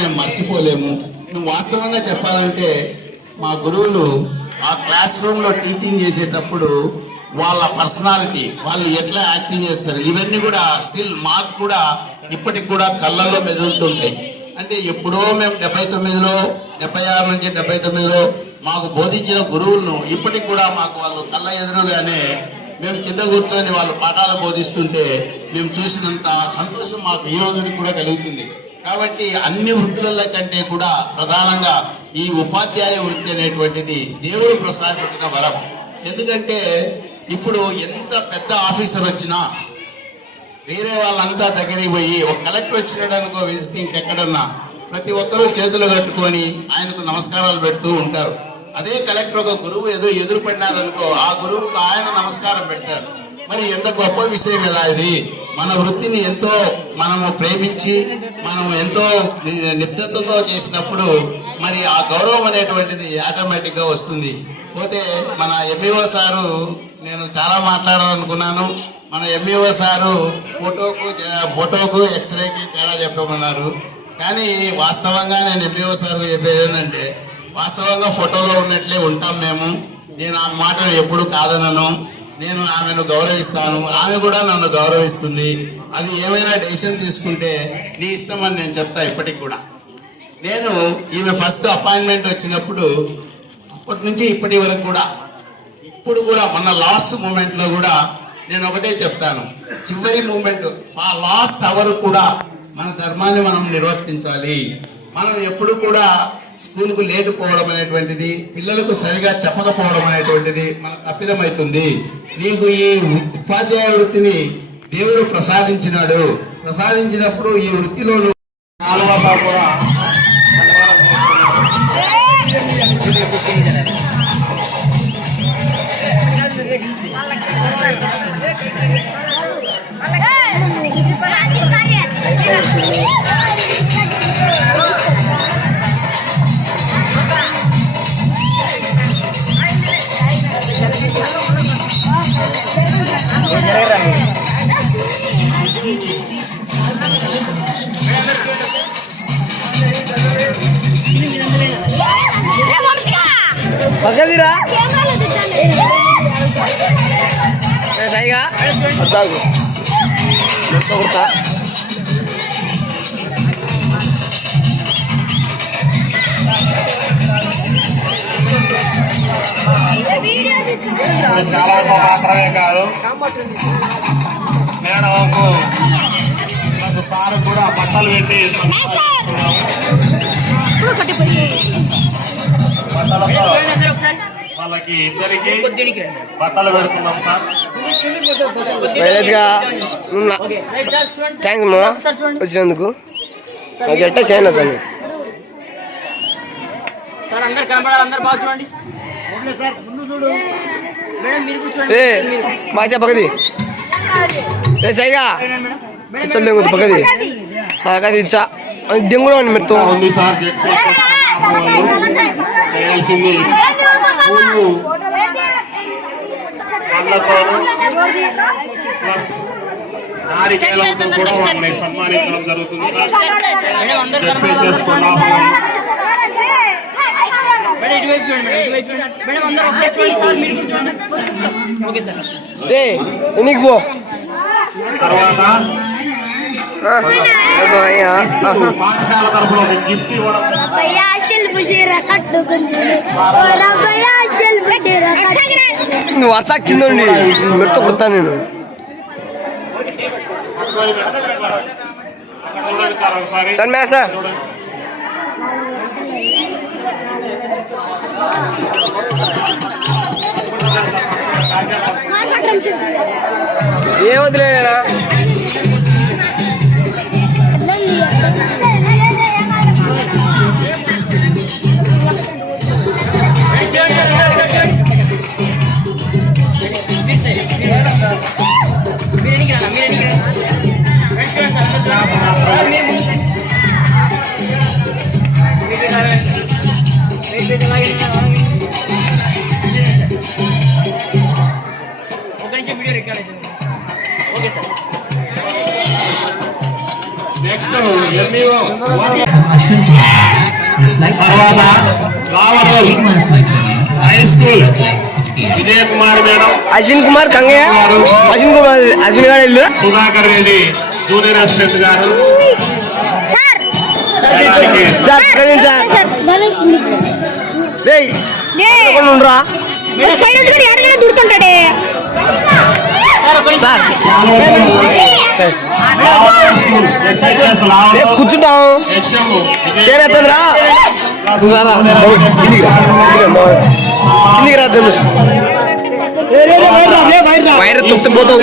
మేము మర్చిపోలేము. మేము వాస్తవంగా చెప్పాలంటే మా గురువులు ఆ క్లాస్ రూమ్లో టీచింగ్ చేసేటప్పుడు వాళ్ళ పర్సనాలిటీ, వాళ్ళు ఎట్లా యాక్టింగ్ చేస్తారు, ఇవన్నీ కూడా స్టిల్ మాకు కూడా ఇప్పటికి కూడా కళ్ళల్లో మెదులుతుంటాయి. అంటే ఎప్పుడో మేము 79లో 76 నుంచి 79లో మాకు బోధించిన గురువులను ఇప్పటికి కూడా మాకు వాళ్ళు కళ్ళ ఎదురుగానే మేము కింద కూర్చొని వాళ్ళు పాఠాలు బోధిస్తుంటే మేము చూసినంత సంతోషం మాకు ఈ రోజుకి కూడా కలుగుతుంది. కాబట్టి అన్ని వృత్తుల కంటే కూడా ప్రధానంగా ఈ ఉపాధ్యాయ వృత్తి అనేటువంటిది దేవుడు ప్రసాదించిన వరం. ఎందుకంటే ఇప్పుడు ఎంత పెద్ద ఆఫీసర్ వచ్చినా వేరే వాళ్ళంతా దగ్గరికి పోయి, ఒక కలెక్టర్ వచ్చినాడు అనుకో విజిటింగ్ ఎక్కడన్నా, ప్రతి ఒక్కరూ చేతులు కట్టుకొని ఆయనకు నమస్కారాలు పెడుతూ ఉంటారు. అదే కలెక్టర్ ఒక గురువు ఎదురు పడినారనుకో, ఆ గురువుకు ఆయన నమస్కారం పెడతారు. మరి ఎంత గొప్ప విషయం కదా ఇది. మన వృత్తిని ఎంతో మనము ప్రేమించి మనం ఎంతో నిబద్ధతతో చేసినప్పుడు మరి ఆ గౌరవం అనేటువంటిది ఆటోమేటిక్గా వస్తుంది. పోతే మన ఎంఈఓ సారు, నేను చాలా మాట్లాడాలనుకున్నాను. మన ఎంఈఓ సారు ఫోటోకు ఎక్స్రేకి తేడా చెప్పమన్నారు. కానీ వాస్తవంగా నేను ఎంఈఓ సార్ చెప్పేది ఏంటంటే, వాస్తవంగా ఫోటోలో ఉన్నట్లే ఉంటాం మేము. నేను ఆ మాటను ఎప్పుడు కాదనను. నేను ఆమెను గౌరవిస్తాను, ఆమె కూడా నన్ను గౌరవిస్తుంది. అది ఏమైనా డెసిషన్ తీసుకుంటే నీ ఇష్టం అని నేను చెప్తా. ఇప్పటికి కూడా నేను ఈమె ఫస్ట్ అపాయింట్మెంట్ వచ్చినప్పుడు అప్పటి నుంచి ఇప్పటి వరకు కూడా, ఇప్పుడు కూడా మొన్న లాస్ట్ మూమెంట్లో కూడా నేను ఒకటే చెప్తాను, చివరి మూమెంట్ ఆ లాస్ట్ అవర్ కూడా మన ధర్మాన్ని మనం నిర్వర్తించాలి. మనం ఎప్పుడు కూడా స్కూల్కు లేటు పోవడం అనేటువంటిది, పిల్లలకు సరిగా చెప్పకపోవడం అనేటువంటిది మనకు తప్పిదమవుతుంది. నీకు ఈ ఉపాధ్యాయ వృత్తిని దేవుడు ప్రసాదించినాడు. ప్రసాదించినప్పుడు ఈ వృత్తిలో కూడా పక్కదిరా సైగా వస్తాగు కొడతా. చాలా మాత్రమే కాదు, మేడంకు సార్ కూడా బట్టలు పెట్టి వాళ్ళకి ఇద్దరికి బట్టలు పెడుతున్నాం సార్. థ్యాంక్స్ మా వచ్చినందుకు. గట్టే చేయను సార్. బాగా పక్కది సైగా కూర్చోలేము పక్కది పక్కది ఇచ్చా దింగులో మెత్తం ఉంది సార్. చేయాల్సింది పూలు పళ్ళతోనూ ప్లస్ నారికేలంతో కూడా వాళ్ళని సన్మానించడం జరుగుతుంది సార్. చేసుకున్నాము. తర్వాత పాఠశాల తరఫున గిఫ్ట్ ఇవ్వడం. నువ్వు వచ్చా కింద మెత్త కొడతా నేను. సార్ మే సార్ ఏం వదిలేనా నెక్స్ట్ ఎంఈఓ తర్వాత Ravadol high school Vijay Kumar madam, Ashwin Kumar Kangayya, Ashwin Kumar Ashwin గారు ఇల్లు. సుధాకర్ రెడ్డి జూనియర్ అసిస్టెంట్ గారు, సార్ ప్రవీణ్ సార్ రేయ్ ఉండరా దూరుతుంటాడే సార్ స్కూల్ HHS లావడోల్, రేపు కూర్చుంటాం HM విజయ్ చేరేస్తుందిరా ఇంటికి రా ధనుష్ వైర్ తొక్కిపోతావు.